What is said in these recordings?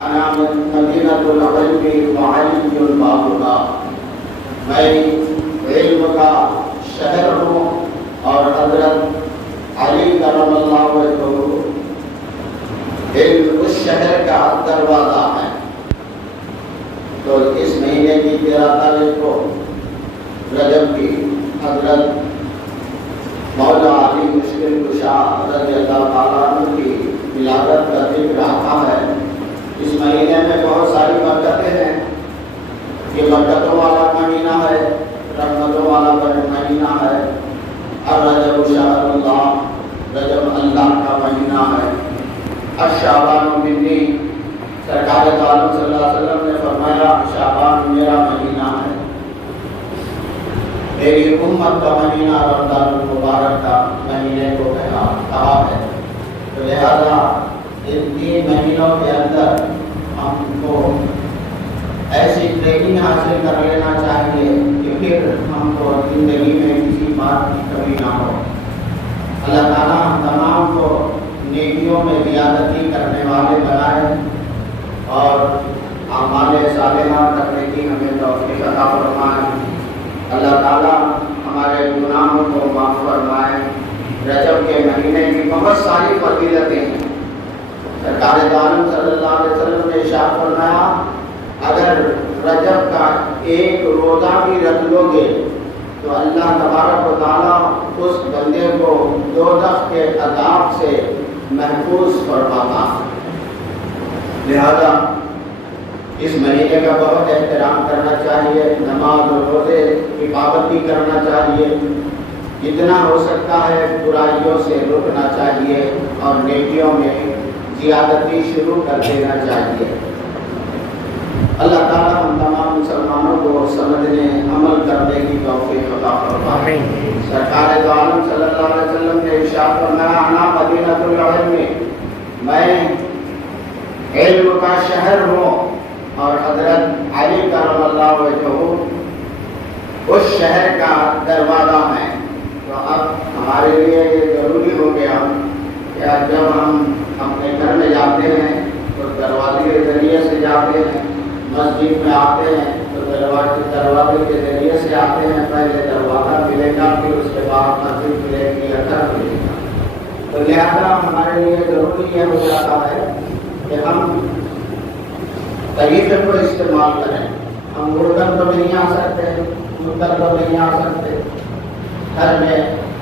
انا من مدینہ العلم وعلی بابها، میں علم کا شہر ہوں اور حضرت علی کرم اللہ وجہہ علم اس شہر کا دروازہ ہے۔ تو اس مہینے کی 13 تاریخ کو رجب کی حضرت مولا علی مشکل کشا رضی اللہ تعالیٰ عنہ کی ولادت کا ذکر آتا ہے۔ اس مہینے میں بہت ساری برکتیں ہیں۔ یہ برکتوں والا مہینہ ہے، رحمتوں والا مہینہ ہے۔ الرجب شہر اللہ، رجب اللہ کا مہینہ ہے۔ الشعبان منی، سرکار دو عالم صلی اللہ علیہ وسلم نے فرمایا شعبان میرا مہینہ ہے، میری امت کا مہینہ رمضان المبارک کا مہینے کو کہا ہے۔ تو لہذا ان 3 مہینوں کے اندر ہم کو ایسی ٹریننگ حاصل کر لینا چاہیے کہ پھر ہم کو زندگی میں کسی بات کی کمی نہ ہو۔ اللہ تعالیٰ ہم تمام کو نیکیوں میں زیادتی کرنے والے بنائے اور اعمال صالحہ کرنے کی ہمیں توفیق عطا فرمائے۔ اللہ تعالیٰ ہمارے گناہوں کو معاف فرمائے۔ رجب کے مہینے کی بہت ساری فضیلتیں ہیں۔ سرکار دو عالم صلی اللہ علیہ وسلم نے ارشاد فرمایا اگر رجب کا ایک روزہ بھی رکھ لو گے تو اللہ تبارک و تعالیٰ اس بندے کو دوزخ کے عذاب سے محفوظ فرماتا ہے۔ لہذا اس مہینے کا بہت احترام کرنا چاہیے، نماز اور روزے کی پابندی کرنا چاہیے، جتنا ہو سکتا ہے برائیوں سے روکنا چاہیے اور نیکیوں میں زیادتی شروع کر دینا چاہیے۔ اللہ تعالیٰ ہم تمام مسلمانوں کو سمجھنے عمل کرنے کی توفیق عطا فرمائے۔ سرکار دو عالم صلی اللہ علیہ وسلم نے ارشاد فرمایا انا مدینہ العلم، میں علم کا شہر ہوں اور حضرت علی کرم اللہ وجہہ اس شہر کا دروازہ ہے۔ تو اب ہمارے لیے یہ ضروری ہو گیا کہ جب ہم اپنے گھر میں جاتے ہیں تو دروازے کے ذریعے سے جاتے ہیں، مسجد میں آتے ہیں تو دروازے کے ذریعے سے آتے ہیں۔ پہلے دروازہ ملے گا، پھر اس کے بعد مسجد ملے گی، گھر ملے گا۔ تو لہٰذا ہمارے لیے ضروری یہ ہو جاتا ہے کہ ہم طریقے کو استعمال کریں۔ ہم مڑ کر تو نہیں آ سکتے، مڑ کر تو نہیں آ سکتے۔ گھر میں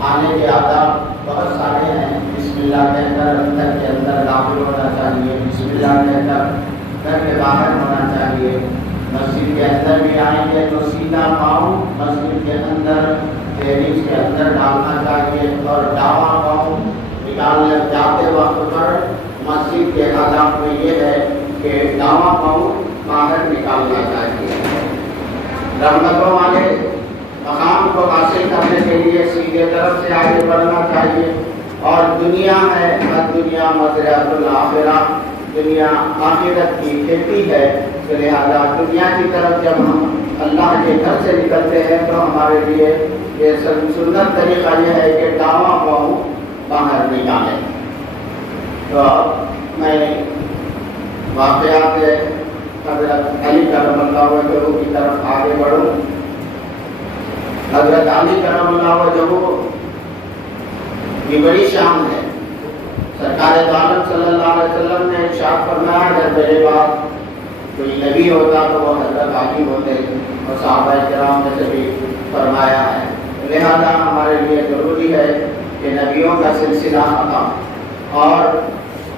آنے کے آداب بہت سارے ہیں۔ بسم اللہ کہہ کر گھر کے اندر داخل ہونا چاہیے، بسم اللہ کہہ کر گھر کے باہر ہونا چاہیے۔ مسجد کے اندر بھی آئیں گے تو سیدھا پاؤں مسجد کے اندر دہلیز کے اندر ڈالنا چاہیے اور داواں پاؤں نکالنے جاتے وقت پر مسجد کے آداب میں یہ ہے کہ داواں پاؤں باہر نکالنا چاہیے۔ رحمتوں والے مقام کو حاصل کرنے کے لیے سیدھے طرف سے آگے بڑھنا چاہیے۔ اور دنیا ہے دنیا مزرعۃ الآخرہ، دنیا آخرت کی کھیتی ہے۔ لہٰذا دنیا کی طرف جب ہم اللہ کے گھر سے نکلتے ہیں تو ہمارے لیے یہ سنت طریقہ یہ ہے کہ داواں پاؤں باہر نکالیں۔ تو میں واقعات حضرت علی کرم اللہ وجہہ کی طرف آگے بڑھوں۔ حضرت علی کرم اللہ وجہہ کی بڑی شان ہے۔ سرکار دو عالم صلی اللہ علیہ وسلم نے ارشاد فرمایا جب میرے بعد کوئی نبی ہوتا تو وہ حضرت علی ہوتے، اور صحابہ کرام نے سے بھی فرمایا ہے۔ لہذا ہمارے لیے ضروری ہے کہ نبیوں کا سلسلہ ختم اور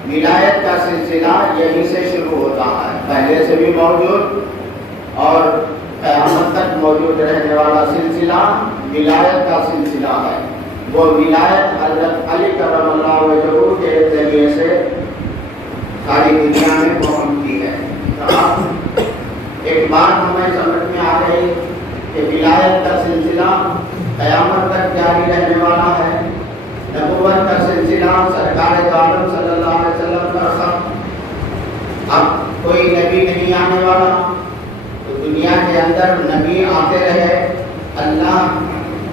ولایت کا سلسلہ یہیں سے شروع ہوتا ہے، پہلے سے بھی موجود اور قیامت تک موجود رہنے والا سلسلہ ولایت کا سلسلہ ہے۔ وہ ولایت حضرت علی کرم اللہ وجہہ کے ذریعے سے ساری دنیا میں پہنچتی ہے۔ ایک بات ہمیں سمجھ میں آ گئی کہ ولایت کا سلسلہ قیامت تک جاری رہنے والا ہے۔ نبوت کا سلسلہ سرکار دو عالم صلی اللہ علیہ وسلم کا ختم۔ اب کوئی نبی نہیں آنے والا، تو دنیا کے اندر نبی آتے رہے، اللہ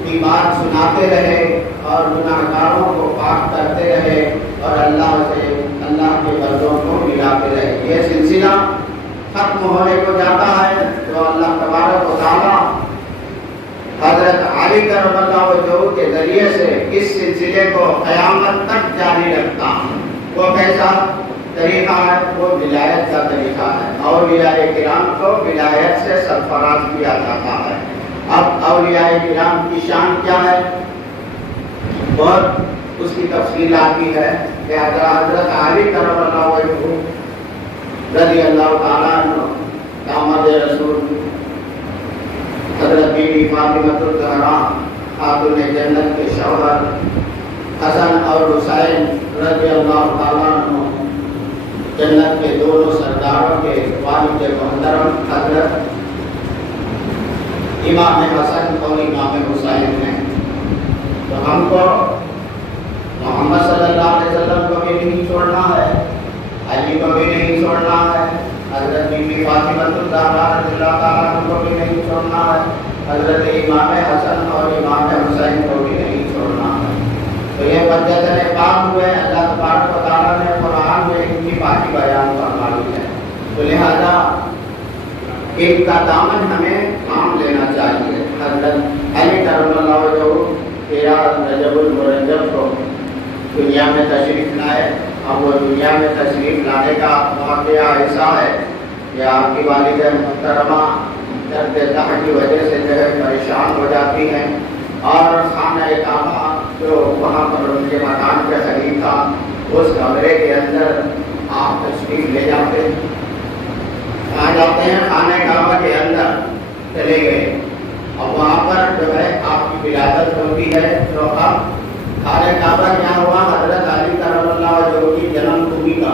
کی بات سناتے رہے اور گناہگاروں کو پاک کرتے رہے اور اللہ سے اللہ کے بندوں کو ملاتے رہے۔ یہ سلسلہ ختم ہونے کو جاتا ہے تو اللہ تبارک و تعالیٰ حضرت علی کرم اللہ وجہہ کے ذریعے سے اس سلسلے کو قیامت تک جاری رکھتا ہے۔ وہ کیسا طریقہ ہے؟ وہ ولایت کا طریقہ ہے۔ اولیاء کرام کو ولایت سے سرفراز کیا جاتا ہے۔ اب اولیاء کرام کی شان کیا ہے اور اس کی تفصیل آتی ہے کہ حضرت علی کرم اللہ وجہہ رضی اللہ تعالیٰ عنہ داماد رسول حضرت بی بی فاطمہ الزہرا خاتون جنت کے شوہر حسن اور حسین رضی اللہ تعالیٰ عنہ جنت کے دونوں سرداروں کے والد محترم حضرت امام حسن اور امام حسین ہیں۔ تو ہم کو محمد صلی اللہ علیہ وسلم کو بھی نہیں چھوڑنا ہے، علی کو بھی نہیں چھوڑنا ہے، حضرت بی بی فاطمہ الزہرا رضی اللہ تعالیٰ عنہ کو بھی نہیں چھوڑنا ہے، حضرت امام حسن اور امام حسین کو بھی نہیں چھوڑنا ہے۔ تو یہ فضیلتیں پاک ہوئے، اللہ تبارک و تعالیٰ نے قرآن میں ان کی پاکی بیان فرمائی ہے۔ تو لہذا ان کا دامن ہمیں تھام لینا چاہیے۔ حضرت علی کرم اللہ وجہہ 13 رجب المرجب کو دنیا میں تشریف لائے۔ اب وہ دنیا میں تشریف لانے کا واقعہ ایسا ہے کہ آپ کی والد محترمہ درد دہر کی وجہ سے جو ہے پریشان ہو جاتی ہیں، اور خانہ کعبہ جو وہاں پر ان کے مکان کے قریب تھا اس کمرے کے اندر آپ تشریف لے جاتے ہیں، آ جاتے ہیں خانہ کعبہ کے اندر چلے گئے، اور وہاں پر جو ہے آپ کی ولادت ہوتی ہے۔ تو اب خانہ کعبہ کیا ہوا؟ حضرت علی کرم اللہ وجہہ کی جنم بھومی کا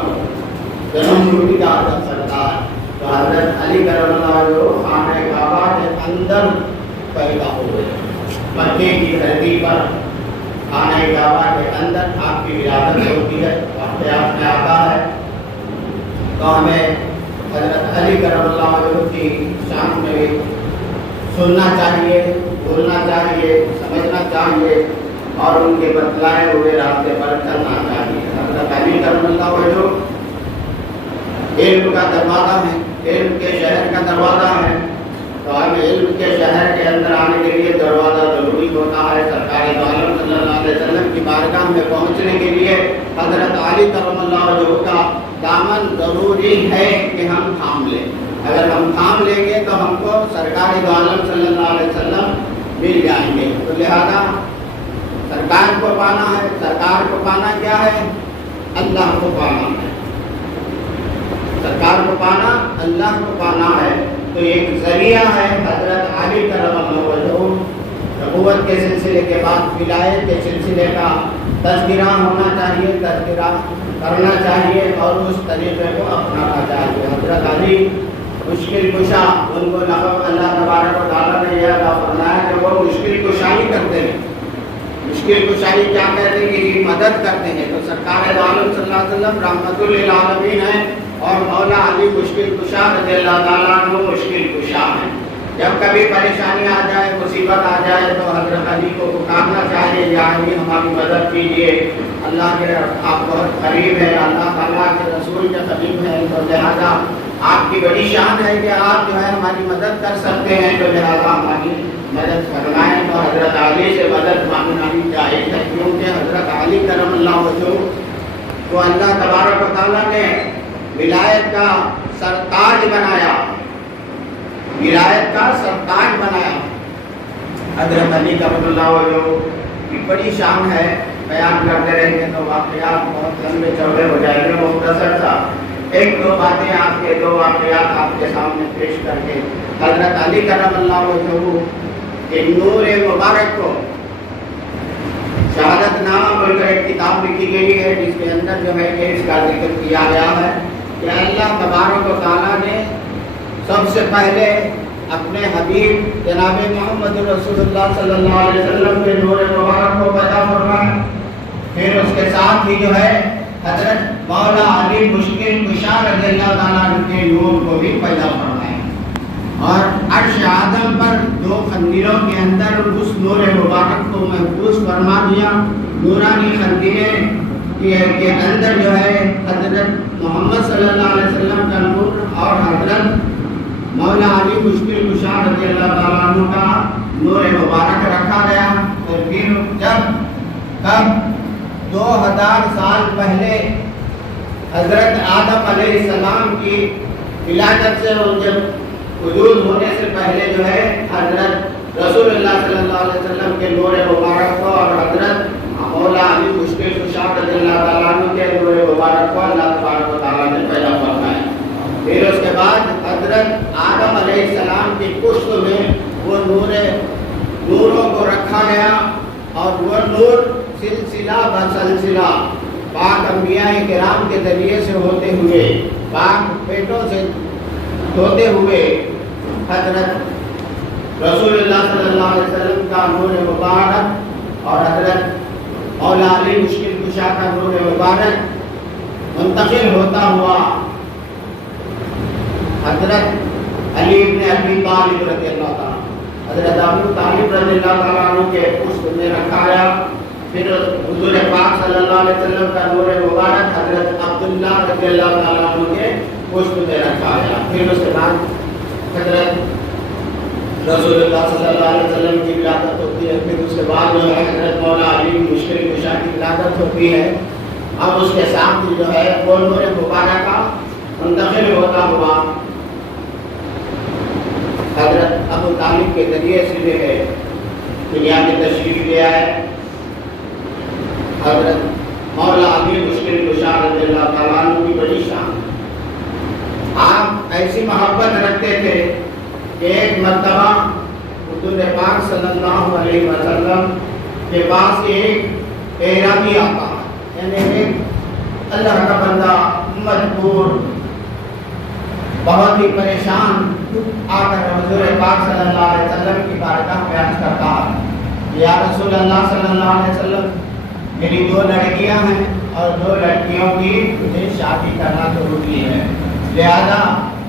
جنم بھومی کا حضرت سرکار، تو حضرت علی کرم اللہ وجہہ خانہ کعبہ کے اندر پیدا ہوئے، مکے کی دھرتی پر خانہ کعبہ کے اندر آپ کی ولادت ہوتی ہے۔ واقعات میں آتا ہے تو ہمیں حضرت علی کرم اللہ وجہہ کی شان میں سننا چاہیے، بولنا چاہیے، سمجھنا چاہیے، اور ان کے بتلائے ہوئے راستے پر چلنا چاہیے۔ حضرت علی کرم اللہ وجہہ علم کا دروازہ ہے، علم کے شہر کا دروازہ ہے، تو ہمیں علم کے شہر کے اندر آنے کے لیے دروازہ ضروری ہوتا ہے۔ سرکار دو عالم صلی اللہ علیہ وسلم کی بارگاہ میں پہنچنے کے لیے حضرت علی کرم اللہ وجہہ کا دامن ضروری ہے کہ ہم تھام لیں۔ اگر ہم تھام لیں گے تو ہم کو سرکار دو عالم صلی اللہ علیہ وسلم مل جائیں گے۔ تو لہذا سرکار کو پانا ہے۔ سرکار کو پانا کیا ہے؟ اللہ کو پانا ہے۔ سرکار کو پانا اللہ کو پانا ہے۔ تو ایک ذریعہ ہے حضرت علی کرم اللہ وجہہ۔ نبوت کے سلسلے کے بعد ولایت کے سلسلے کا تذکرہ ہونا چاہیے، تذکرہ کرنا چاہیے، اور اس طریقے کو اپنانا چاہیے۔ حضرت علی مشکل کشا، ان کو لقب اللہ تبارک و تعالیٰ نے یہ عطا فرمایا کہ وہ مشکل کشائی کرتے ہیں۔ مشکل کشائی کیا کہتے ہیں؟ کہ مدد کرتے ہیں۔ تو سرکار دو عالم صلی اللہ علیہ وسلم رحمت للعالمین ہیں، اور مولا علی مشکل کشا رضی اللہ تعالیٰ عنہ مشکل کشا ہیں۔ جب کبھی پریشانی آ جائے، مصیبت آ جائے، تو حضرت علی کو پکارنا چاہیے، یا علی ہماری مدد کیجیے، اللہ کے آپ بہت قریب ہیں، اللہ تعالیٰ کے رسول کے قریب ہیں، تو لہٰذا آپ کی بڑی شان ہے کہ آپ جو ہے ہماری مدد کر سکتے ہیں، تو لہٰذا ہماری مدد فرمائیں۔ تو حضرت علی سے مدد مانگنا بھی چاہیے، کیونکہ حضرت علی کرم اللہ وجہہ کو اللہ تبارک و تعالیٰ نے ولایت کا سرتاج بنایا، ولایت کا سرتاج بنایا۔ حضرت علی کرم اللہ وجہہ کی بڑی شان ہے، بیان کرتے رہیں گے تو واقعات بہت لمبے چوڑے ہو جائیں گے، مختصر سا ایک دو باتیں آپ کے، دو واقعات آپ کے سامنے پیش کر کے حضرت علی کرم اللہ وجہہ کے نور مبارک کو شہادت نامہ بول کر ایک کتاب لکھی گئی ہے، جس کے اندر جو ہے اس کا ذکر کیا گیا ہے کہ اللہ تبارک و تعالیٰ نے سب سے پہلے اپنے حبیب جناب محمد رسول اللہ صلی اللہ علیہ وسلم کے نور مبارک کو پیدا فرمایا، پھر اس کے ساتھ ہی جو ہے حضرت مولا علی مشکل کشا رضی اللہ تعالیٰ عنہ کے نور کو بھی پیدا فرمایا، اور عرش اعظم پر دو خندیروں کے اندر اس نور مبارک کو محفوظ فرما دیا۔ نورانی خندیریں کے اندر جو ہے حضرت محمد صلی اللہ علیہ وسلم کا نور اور حضرت مولا علی مشکل کشا رضی اللہ تعالیٰ عنہ کا نور مبارک رکھا گیا. اور پھر کب 2000 سال پہلے حضرت آدم علیہ السلام کی ولادت سے اور جب وجود ہونے سے پہلے جو ہے حضرت رسول اللہ صلی اللہ علیہ وسلم کے نور مبارک کو اور حضرت مولا علی مشکل کشا رضی اللہ تعالیٰ عنہ کے نور مبارک کو اللہ تبارک و تعالیٰ نے پیدا فرمایا. پھر اس کے بعد حضرت آدم علیہ السلام کی پشت میں وہ نوروں کو رکھا گیا اور وہ نور سلسلہ بسلسلہ پاک انبیاء کرام کے ذریعے سے ہوتے ہوئے پاک پیٹوں سے ہوتے ہوئے حضرت رسول اللہ صلی اللہ علیہ وسلم کا نور مبارک اور حضرت مولا علی مشکل کشا کا نور مبارک منتقل ہوتا ہوا حضرت علی ابن ابی طالب رضی اللہ تعالیٰ حضرت ابو طالب رضی اللہ تعالیٰ عنہ کے پشت میں رکھا گیا. پھر حضور پاک صلی اللہ علیہ وسلم کا نور مبارک حضرت عبداللہ رضی اللہ تعالیٰ عنہ کے پشت میں رکھا گیا. پھر اس کے بعد حضرت رسول اللہ صلی اللہ علیہ وسلم کی ولادت ہوتی ہے. پھر اس کے بعد جو ہے حضرت مولا علی مشکل کشا کی ولادت ہوتی ہے. اب اس کے ساتھ جو ہے وہ نور مبارک کا منتقل ہوتا ہوا حضرت ابو طالب کے ذریعے سے جو ہے دنیا میں تشریف لے آئے. حضرت مولا علی مشکل کشا رضی اللہ تعالیٰ عنہ کی بڑی شان. آپ ایسی محبت رکھتے تھے کہ ایک مرتبہ حضور پاک صلی اللہ علیہ وسلم کے پاس ایک اعرابی آتا ہے، یعنی ایک اللہ کا بندہ مجبور بہت ہی پریشان آ کر حضور پاک صلی اللہ علیہ وسلم کی بارگاہ میں عرض کرتا ہے، یا رسول اللہ صلی اللہ علیہ وسلم میری 2 لڑکیاں ہیں اور 2 لڑکیوں کی مجھے شادی کرنا ضروری ہے، لہذا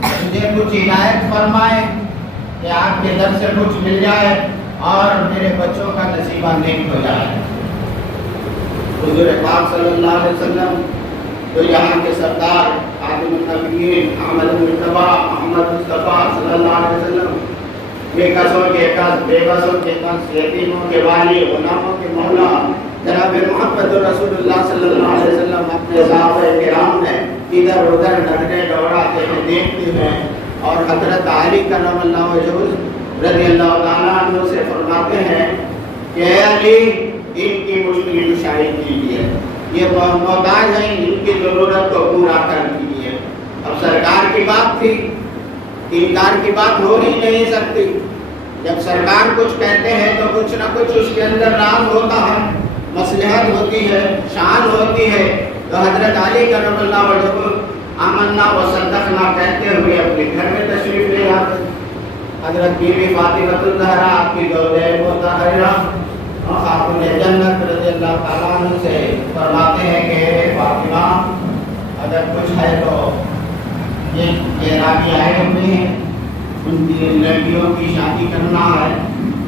مجھے کچھ عنایت فرمائے کہ آپ کے در سے کچھ مل جائے اور میرے بچوں کا نصیبہ نیک ہو جائے. حضور پاک صلی اللہ علیہ وسلم جو یہاں کے سردار خاتم النبیین احمد مصطفیٰ محمد مصطفیٰ صلی اللہ علیہ وسلم بے کسوں کے کس بے بسوں کے کس یتیموں کے والی غلاموں کے مولا جناب محمد رسول اللہ صلی اللہ علیہ وسلم اپنے صحابہ کرام میں ادھر ادھر نظریں دوڑاتے ہیں دیکھتے ہیں اور حضرت علی کرم اللہ وجہہ رضی اللہ تعالیٰ عنہ سے فرماتے ہیں کہ اے علی ان کی مشکل کشائی کیجیے، یہ محتاج ہیں، ان کی ضرورت کو پورا کر دیجیے. اب سرکار کی بات تھی، انکار کی بات ہو ہی نہیں سکتی. جب سرکار کچھ کہتے ہیں تو کچھ نہ کچھ اس کے اندر راز ہوتا ہے، مصلحت ہوتی ہے، شان ہوتی ہے. تو حضرت علی کرم اللہ وجہہ آمنا و صدقنا کہتے ہوئے اپنے گھر میں تشریف لے آتے. حضرت بیوی فاطمہ الزہرا آپ کی زوجہ مطہرہ خاتون جنت رضی اللہ تعالیٰ عنہ سے فرماتے ہیں کہ فاطمہ اگر کچھ ہے تو یہ اعرابی آئے ہوئے ہیں، ان کی لڑکیوں کی شادی کرنا ہے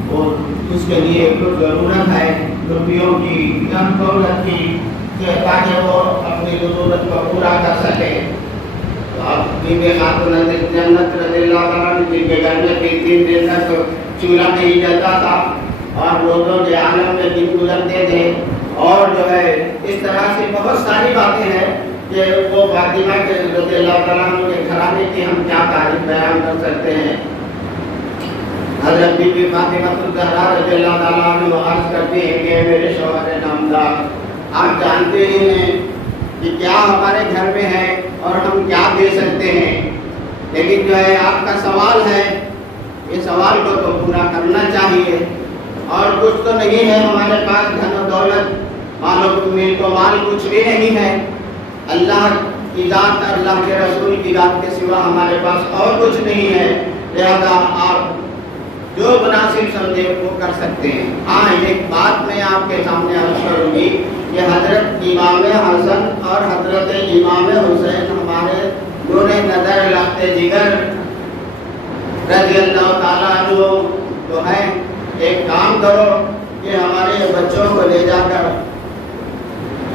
اور اس کے لیے کچھ ضرورت ہے روپیوں کی یا دولت کی تاکہ وہ اپنی ضرورت کو پورا کر سکے. بیوی خاتون جنت رضی اللہ تعالیٰ عنہ جن کے گھر میں 3 دن تک چولہا نہیں جلتا تھا اور روزوں کے عالم میں دن گزرتے تھے اور جو ہے اس طرح سے بہت ساری باتیں ہیں کہ وہ فاطمہ کے رضی اللہ تعالیٰ عنہ کے گھرانے کی ہم کیا تعریف بیان کر سکتے ہیں. حضرت بی بی فاطمہ الزہرا رضی اللہ تعالیٰ عنہ عرض کرتے ہیں کہ میرے شوہر نامدار آپ جانتے ہی ہیں کہ کیا ہمارے گھر میں ہے اور ہم کیا دے سکتے ہیں، لیکن جو ہے آپ کا سوال ہے یہ سوال کو تو پورا کرنا چاہیے اور کچھ تو نہیں ہے ہمارے پاس دھن و دولت مال و میل و مال کچھ بھی نہیں ہے، اللہ کی ذات اللہ کے رسول کی ذات کے سوا ہمارے پاس اور کچھ نہیں ہے، لہذا آپ جو مناسب سمجھے وہ کر سکتے ہیں. ہاں ایک بات میں آپ کے سامنے عرض کروں گی کہ حضرت امام حسن اور حضرت امام حسین ہمارے نور نظر لخت جگر رضی اللہ تعالیٰ عنہ جو ہے ایک کام کرو کہ ہمارے بچوں کو لے جا کر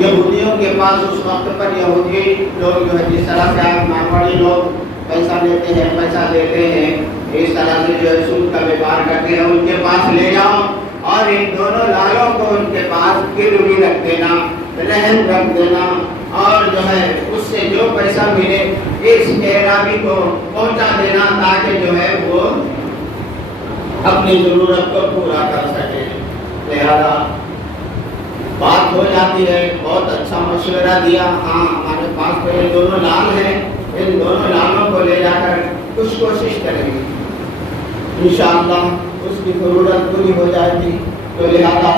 یہودیوں کے پاس اس وقت پر یہودی لوگ جو ہے جس طرح سے آپ مارواڑی لوگ پیسہ لیتے ہیں پیسہ دیتے ہیں اس طرح سے جو ہے سود کا ویپار کرتے ہیں، ان کے پاس لے جاؤ اور ان دونوں لالوں کو ان کے پاس گروی رکھ دینا، رہن رکھ دینا، اور جو ہے اس سے جو پیسہ ملے اس اعرابی کو پہنچا دینا تاکہ جو ہے وہ اپنی ضرورت کو پورا کر سکے۔ لہذا بات ہو جاتی ہے، بہت اچھا مشورہ دیا، ہاں ہمارے پاس تو یہ دونوں لال ہیں، ان دونوں لالوں کو لے جا کر کچھ کوشش کریں گے، انشاءاللہ اس کی ضرورت پوری ہو جائے گی۔ تو لہذا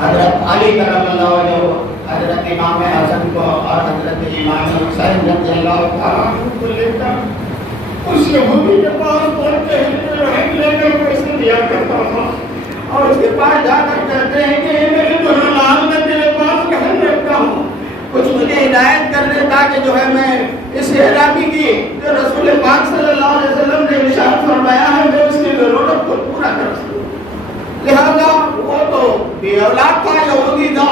حضرت علی کرم اللہ وجہہ، حضرت امام حسن کو اور حضرت امام حسین رضی اللہ تعالیٰ عنہ کو لے کر اس یہودی کے پاس پہنچتے ہیں، رہن لے کر پیسے دیا کرتا تھا، اور اس کے پاس جا کر کہتے ہیں کہ میرے دونوں لال میں تیرے پاس کہن رکھتا ہوں، کچھ مجھے ہدایت کر دے تاکہ جو ہے میں اس اعرابی کی جو رسول پاک صلی اللہ علیہ وسلم نے ارشاد فرمایا ہے میں اس کی ضرورت کو پورا کر سکوں۔ لہذا وہ تو بے اولاد تھا، یہودی تھا،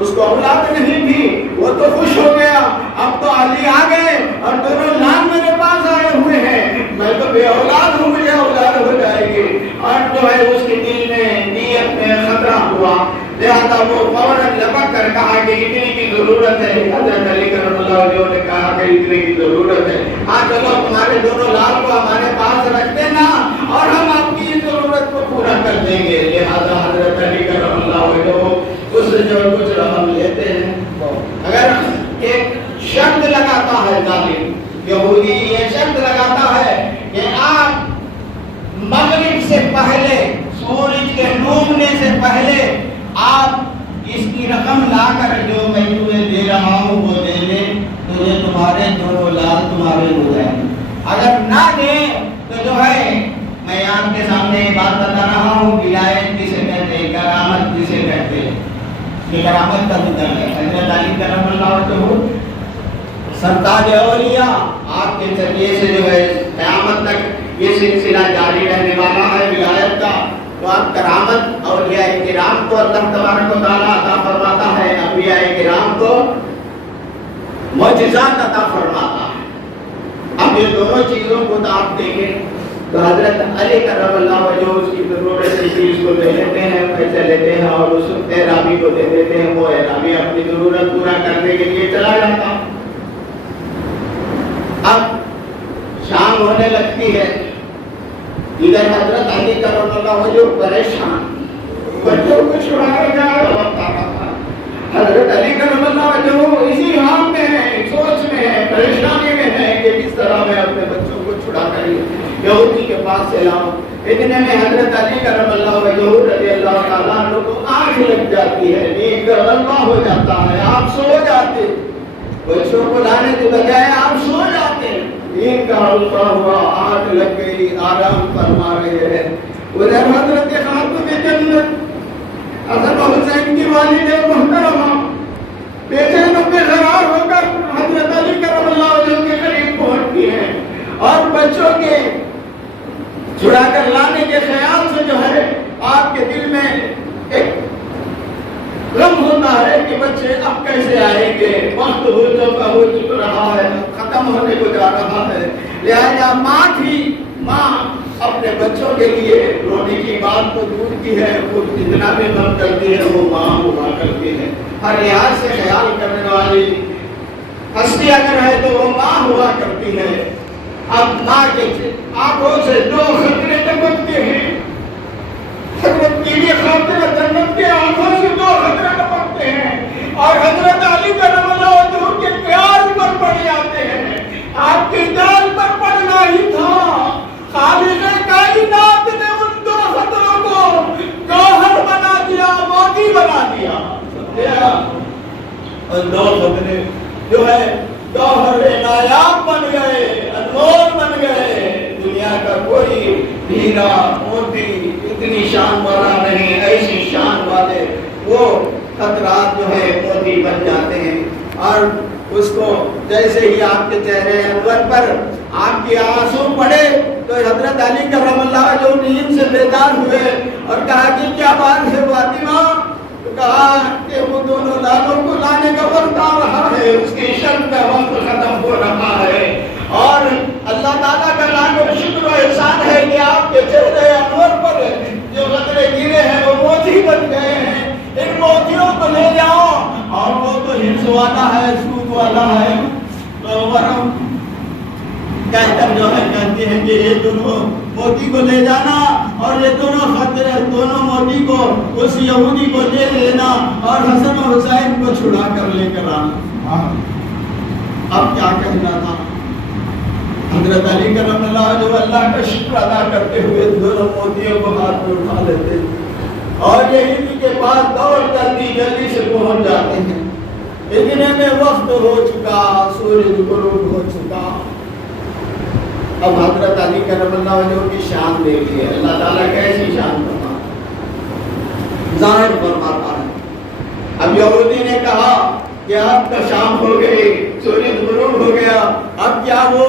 اس کو اولاد نہیں تھی، وہ تو خوش ہو گیا، اب تو علی آ گئے اور دونوں لال میرے پاس آئے ہوئے ہیں، میں تو بے اولاد ہوں، مجھے اولاد ہو جائے گی، اور جو ہے اس کے دل میں نیت میں خطرہ ہوا، لہذا وہ فوراً لپک کر کہا کہ اتنی کی ضرورت ہے۔ حضرت علی کرم اللہ وجہہ نے کہا کہ اتنی کی ضرورت ہے، ہاں چلو تمہارے دونوں لال کو ہمارے پاس رکھ دینا اور ہم آپ کی ضرورت کو پورا کر دیں گے۔ لہذا حضرت علی کرم اللہ وجہہ اس سے جو کچھ رقم لیتے ہیں، اگر ایک شرط لگاتا ہے ظالم یہودی، یہ شرط لگاتا ہے کہ آپ مغرب سے پہلے، سورج کے ڈوبنے سے پہلے آپ اس کی رقم لا کر جو میں تمہیں دے رہا ہوں وہ دے دے، تو یہ تمہارے دونوں لال تمہارے ہو جائیں۔ اگر نہ دے تو جو ہے میں آپ کے سامنے یہ بات بتا رہا ہوں، ولایت کسے کہتے ہیں، کرامت کسے کہتے ہیں، یہ کرامت کا ذکر ہے۔ حضرت علی کرم اللہ وجہہ سرتاج اولیاء، آپ کے ذریعے سے جو ہے قیامت تک یہ سلسلہ جاری رہنے والا ہے ولایت کا، تو آپ کرامت اولیاء کرام کو اللہ تبارک و تعالیٰ عطا فرماتا ہے، انبیاء کرام کو معجزات عطا فرماتا ہے۔ اب یہ دونوں چیزوں کو تو آپ دیکھیں تو حضرت علی کرم اللہ وجہہ اس کی ضرورت کی چیز کو لے لیتے ہیں، پیسے لیتے ہیں اور اس اعرابی کو دے دیتے ہیں، وہ اعرابی اپنی ضرورت پورا کرنے کے لیے چلا جاتا۔ اب شام ہونے لگتی ہے، ادھر حضرت علی کرم اللہ وجہہ پریشان، بچوں کو چھڑانے کا وقت آ رہا تھا، حضرت علی کرم اللہ وجہہ اسی حال میں ہے، سوچ میں ہے، پریشانی میں ہے کہ کس طرح میں اپنے بچوں کو چھڑا کر یہودی کے پاس سے لاؤں۔ اتنے میں حضرت علی کرم اللہ وجہہ رضی اللہ تعالیٰ عنہ کو آنکھ لگ جاتی ہے، نیند کا غلبہ ہو جاتا ہے، آپ سو جاتے، بچوں کو لانے کے بجائے آپ سو جاتے، نیند کا غلبہ ہوا، آنکھ لگ گئی، آرام فرما رہے ہیں۔ ادھر حضرت خاتون جنت حسن و حسین کی والد محترمہ بے چین و بے قرار ہو کر حضرت علی کرم اللہ وجہہ کے قریب پہنچتی ہیں، اور بچوں کے چھڑا کر لانے کے خیال سے جو ہے آپ کے دل میں ایک غم ہوتا ہے کہ بچے اب کیسے آئیں گے، وقت ہو چک رہا ہے، ختم ہونے کو جا رہا ہے، لہذا ماں اپنے بچوں کے لیے رونے کی بات تو دور کی ہے، وہ جتنا بھی غم کرتی ہے وہ ماں ہوا کرتی ہے، ہر لحاظ سے خیال کرنے والی ہستی اگر ہے تو وہ ماں ہوا کرتی ہے۔ اب ماں کے آنکھوں سے دو خطرے ٹپکتے ہیں، حضرت بیوی خاتون جنت کے آنکھوں سے دو خطرے ٹپکتے ہیں، اور حضرت علی کرم اللہ وجہہ کے پیار پر پڑ جاتے ہیں۔ آپ کی جان پر پڑنا ہی تھا، خالق کائنات نے ان دو خطروں کو گوہر بنا دیا، موتی بنا دیا، اور دو خطرے جو ہے گوہر نایاب بن گئے، انمول بن گئے۔ دنیا کا کوئی ہیرا موتی اتنی شان والا نہیں، ایسی شان والے وہ خطرات جو ہے موتی بن جاتے ہیں، اور اس کو جیسے ہی آپ کے چہرے انور پر آپ کی آنسو پڑے تو حضرت علی کرم اللہ جو نیند سے بیدار ہوئے اور کہا کہ کیا بات ہے فاطمہ، کہا کہ وہ دونوں لالوں کو لانے کا وقت آ رہا ہے، اس کی شرط کا وقت ختم ہو رہا ہے، اور اللہ تعالیٰ کا لاکھ شکر و احسان ہے کہ آپ کے چہرے انور پر جو قطرے گرے ہیں وہ موتی بن گئے ہیں، ان موتیوں کو لے جاؤ، اور وہ تو حفظ والا ہے، سود والا ہے، تو ورم کہہ کر جو ہے کہتے ہیں کہ یہ دونوں موتی کو لے جانا اور یہ دونوں موتی کو اس یہودی کو دے لینا اور حسن و حسین کو چھڑا کر لے کر آنا۔ اب کیا کہنا تھا؟ حضرت علی کرم اللہ جو اللہ کا شکر ادا کرتے ہوئے دونوں موتیوں کو ہاتھ میں اٹھا لیتے اور یہودی کے پاس دوڑ کرتی جلدی سے پہنچ جاتے ہیں۔ اتنے میں وقت ہو چکا، سورج غروب ہو چکا۔ اب حضرت علی کرم اللہ وجہ کی شان دیکھیے، اللہ تعالیٰ کیسی شان ظاہر فرماتا ہے۔ اب یہودی نے کہا کہ اب تو شام ہو گئی، سورج غروب ہو گیا، اب کیا وہ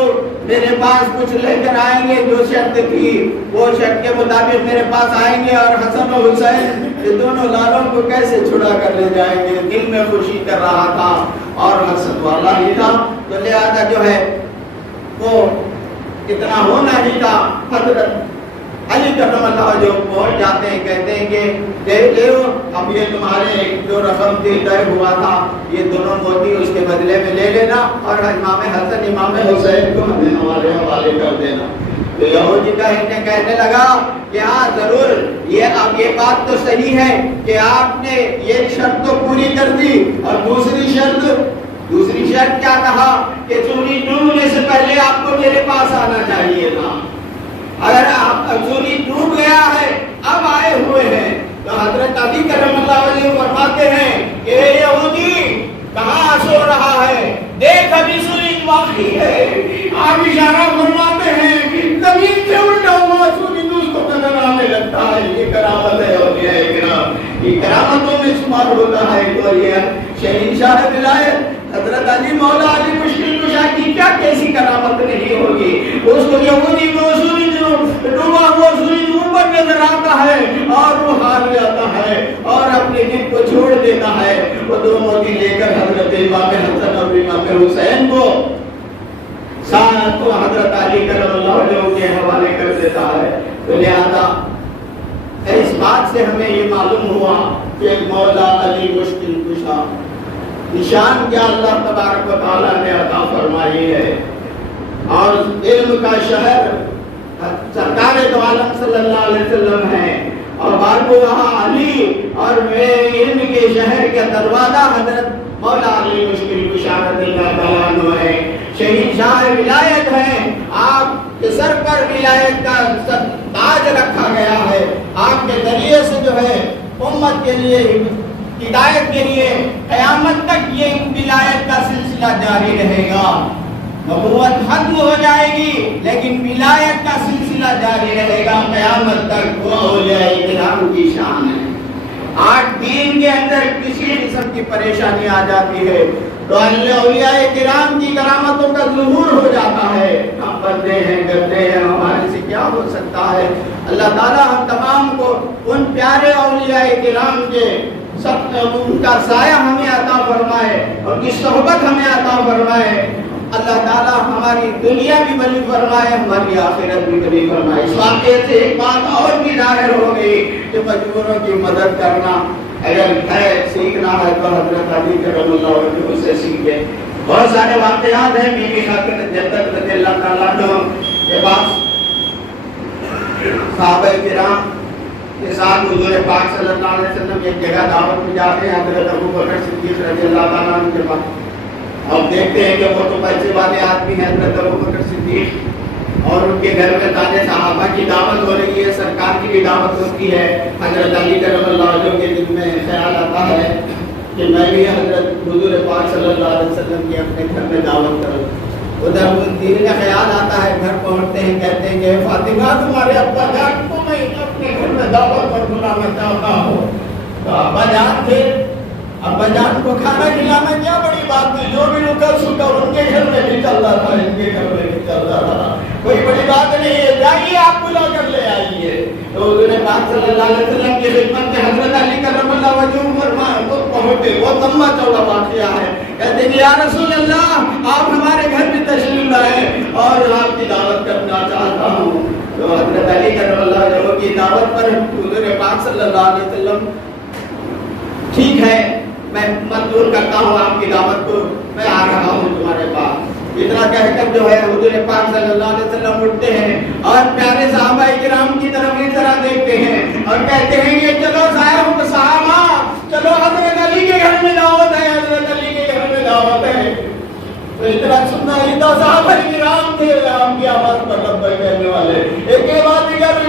میرے پاس کچھ لے کر آئیں گے؟ جو شرط تھی وہ شرط کے مطابق میرے پاس آئیں گے اور حسن و حسین یہ دونوں لالوں کو کیسے چھڑا کر لے جائیں گے؟ دل میں خوشی کر رہا تھا اور حسد والا ہی تھا، تو لہذا جو ہے وہ اتنا ہونا ہی تھا۔ حضرت علی کرم اللہ جو پہنچ جاتے ہیں، کہتے ہیں کہ دیکھ لو اب یہ تمہارے جو رقم طے ہوا تھا یہ دونوں موتی اس کے بدلے میں لے لینا اور امام حسن امام حسین کو ہمیں ہمارے حوالے کر دینا۔ تو یہودی کا انہیں کہنے لگا کہ ہاں ضرور، یہ اب یہ بات تو صحیح ہے کہ آپ نے یہ شرط تو پوری کر دی، اور دوسری شرط کیا کہا کہ سورج ڈوبنے سے پہلے آپ کو میرے پاس آنا چاہیے تھا۔ اگر آپ سورج ڈوب گیا ہے، اب آئے ہوئے ہیں، تو حضرت علی کرم اللہ وجہ فرماتے ہیں کہ اے یہودی کہاں سو رہا ہے، دیکھ ابھی سورج واقعی ہے۔ آپ اشارہ فرماتے ہیں کہ زمین سے اٹھا ہوا سورج اس کو نظر آنے لگتا ہے۔ یہ کرامت ہے اولیاء کرام، یہ کرامتوں میں شمار ہوتا ہے۔ تو یہ شہنشاہ ولایت حضرت علی مولا علی مشکل کشا کی کیا کیسی کرامت نہیں ہوگی؟ اس کو یہودی کو سورج ڈوبا ہوا سورج اوپر نظر آتا ہے اور وہ ہار جاتا ہے اور اپنے دل کو چھوڑ دیتا ہے۔ وہ دو موتی لے کر حضرت امام حسن اور امام حسین کو ساتھ کو حضرت علی کرم اللہ وجہ کے حوالے کر دیتا ہے۔ تو لہذا اس بات سے ہمیں یہ معلوم ہوا کہ مولا علی مشکل کشا نشان کیا اللہ تبارک و تعالیٰ نے عطا فرمائی ہے، اور علم کا شہر سرکار دو عالم صلی اللہ علیہ وسلم ہے، اور بارگاہ علی اور علم کے شہر کا دروازہ حضرت مولا علی مشکل کشا رضی اللہ تعالیٰ عنہ ہے، شہنشاہ ولایت ہے۔ آپ کے سر پر ولایت کا تاج رکھا گیا ہے، آپ کے ذریعے سے جو ہے امت کے لیے ہدایت کے لیے قیامت تک یہ ولایت کا سلسلہ جاری رہے گا۔ نبوت ختم ہو جائے گی لیکن ولایت کا سلسلہ جاری رہے گا قیامت تک۔ وہ اولیاء کرام کی شان ہے۔ آج دین کے اندر کسی قسم کی پریشانی آ جاتی ہے تو اولیاء کرام کی کرامتوں کا ظہور ہو جاتا ہے۔ ہم بندے ہیں، گردے ہیں، ہمارے سے کیا ہو سکتا ہے؟ اللہ تعالیٰ ہم تمام کو ان پیارے اولیاء کرام کے سب ان کا سایہ ہمیں عطا فرمائے اور کی صحبت ہمیں عطا فرمائے۔ اللہ تعالیٰ ہماری دنیا بھی بلی فرمائے، ہماری آخرت بھی بلی فرمائے۔ اس واقعے سے ایک بات اور بھی ظاہر ہو گئی کہ مجبوروں کی مدد کرنا اگر ہے، سیکھنا ہے تو حضرت علی کرم اللہ وجہ سے سیکھے۔ بہت سارے واقعات ہیں، بی بی خاتون جدت رضی اللہ تعالیٰ عنہ کے پاس صحابہ کرام کے ساتھ حضور پاک صلی اللہ علیہ وسلم ایک جگہ دعوت میں جاتے ہیں، حضرت ابو بکر صدیق رضی اللہ تعالیٰ عنہ کے پاس۔ اب دیکھتے ہیں کہ وہ تو پیسے والے آدمی ہیں، حضرت ابو بکر صدیق، اور ان کے گھر میں تازہ صحابہ کی دعوت ہو رہی ہے، سرکار کی بھی دعوت ہوتی ہے۔ حضرت علی کرم اللہ وجہ کے دل میں خیال آتا ہے کہ میں بھی حضرت حضور پاک صلی اللہ علیہ وسلم کی اپنے گھر میں دعوت کروں۔ ادھر دل میں خیال آتا ہے، گھر پہنچتے ہیں، کہتے ہیں کہ فاطمہ تمہارے ابا جان کو میں اپنے گھر میں دعوت پر بلانا چاہتا ہوں۔ تو ابا جان تھے، ابا جان کو کھانا کھلانا کیا بڑی بات تھی، جو بھی رکل سکل ان کے گھر میں بھی چلتا تھا، ان کے گھر میں بھی چلتا تھا، کوئی بڑی بات نہیں ہے، جائیے آپ بلا کر لے آئیے۔ تو حضور پاک صلی اللہ علیہ وسلم کی خدمت میں حضرت علی کرم اللہ وجہ فرمایا ہوتے، وہ لمبا چوڑا واقعہ ہے. کہتے ہیں یا رسول اللہ آپ ہمارے گھر میں تشریف لائے اور آپ کی دعوت کرنا چاہتا ہوں. تو حضرت علی کرم اللہ وجہہ کی دعوت پر حضور پاک صلی اللہ علیہ وسلم ٹھیک ہے میں منظور کرتا ہوں آپ کی دعوت کو، میں آ رہا ہوں تمہارے پاس. اتنا کہہ کر جو ہے حضور پاک صلی اللہ علیہ وسلم اٹھتے ہیں اور پیارے صحابہ کرام کی طرف اس طرح دیکھتے ہیں اور کہتے ہیں یہ چلو صحابہ چلو حضرت علی کے گھر میں دعوت ہے، حضرت علی کے گھر میں دعوت ہے. تو اتنا سننا ہی تو صحابہ کرام تھے آپ کی آواز پر لبیک کہنے والے. ایک کے بعد دیگر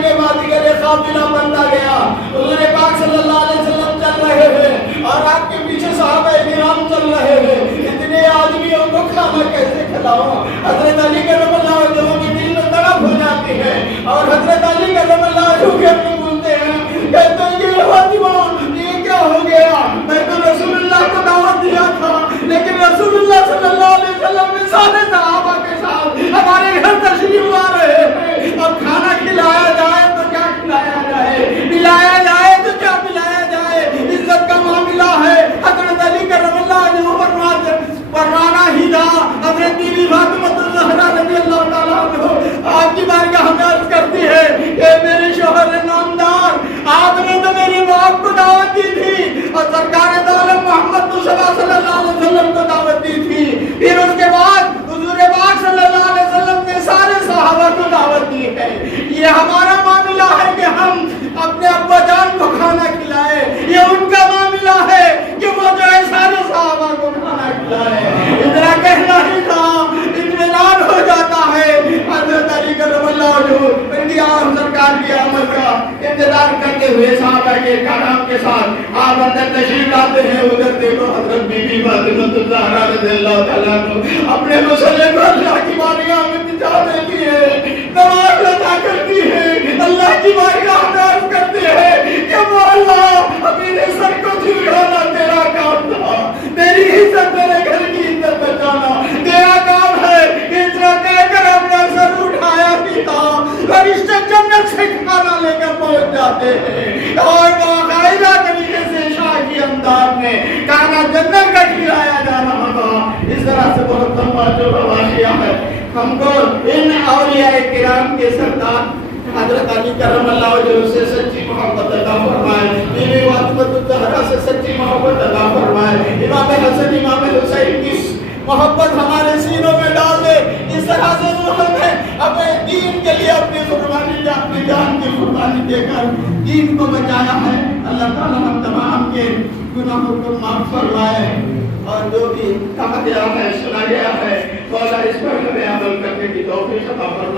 ایک قافلہ بنتا گیا. حضور پاک صلی اللہ علیہ وسلم چل رہے ہیں اور آپ کے پیچھے صحابہ کرام چل رہے ہیں. اتنے آدمیوں کو کھانا کیسے کھلاؤں؟ حضرت علی کرم اللہ وجہہ کی دل میں تڑپ ہو جاتی ہے اور حضرت علی کرم اللہ وجہہ کے اپنے بولتے ہیں، کہتے ہیں کہ فاطمہ یہ کیا ہو گیا؟ میں تو رسول اللہ کو دعوت دیا تھا لیکن رسول اللہ صلی اللہ علیہ وسلم نے سارے صحابہ کے ساتھ ہمارے گھر تشریف لا رہے ہیں. اب کھانا کھلایا جائے تو کیا کھلایا جائے، پلایا جائے تو کیا پلایا جائے؟ عزت کا معاملہ ہے. حضرت علی کرم اللہ وجہہ پروانا ہی تھا. حضرت بی بی فاطمہ الزہرا رضی اللہ تعالیٰ عنہ آپ کی بارگاہ میں عرض کرتی ہے کہ میرے شوہر نامدار آپ نے تو میری باپ کو دعوت دی تھی اور سرکار دو عالم محمد مصطفیٰ صلی اللہ علیہ وسلم کو دعوت دی تھی. پھر اس کے بعد حضور پاک صلی اللہ علیہ وسلم نے سارے صحابہ کو دعوت دی ہے. یہ ہمارا معاملہ ہے کہ ہم اپنے ابا جان کو کھانا کھلائے، یہ ان کا معاملہ ہے کہ وہ جو ہے سارے صحابہ کو کھانا کھلائے. اتنا کہنا ہی تھا اطمینان ہو جاتا ہے. حضرت علی کرم اللہ وجہہ ان کی عام سرکار کی آمد کا انتظار کرتے ہوئے صحابہ کے کرام کے ساتھ آپ اندر تشریف لاتے ہیں. ادھر دیکھو حضرت بی بی فاطمہ الزہرا رضی اللہ تعالیٰ عنہ اپنے مسلح کو اللہ کی بارگاہ میں بچھا دیتی ہے، نماز ادا کرتی ہے، اللہ کی بارگاہ میں عرض کرتی ہے کہ مولا میرے سر کو جھکانا تیرا کام تھا، میری عزت میرے گھر کی عزت بچانا تیرا کام ہے. اتنا کہہ کر اپنا سر اٹھایا بھی تھا. فرشتے جنت سے کھانا لے کر پہنچ جاتے ہیں اور باقاعدہ طریقے سے شاہی انداز میں کھانا جنت کا کھلایا جا رہا تھا. اس طرح سے بہت لمبا جو واقعہ ہے. ہم کو ان اولیاء کرام کے سردار حضرت علی کرم اللہ وجہہ سے سچی محبت عطا فرمائے، بی بی فاطمہ الزہرا سے سچی محبت عطا فرمائے، امام حسن امام حسین کی محبت ہمارے سینوں میں ڈال دے. اس طرح سے انہوں نے اپنے دین کے لیے اپنی قربانی اپنی جان کی قربانی دے کر دین کو بچایا ہے. اللہ تعالیٰ ہم تمام کے گناہوں کو معاف فرمائے اور جو بھی کہا گیا ہے سنا گیا ہے مولا اس پر ہمیں عمل کرنے کی توفیق عطا فرمائے.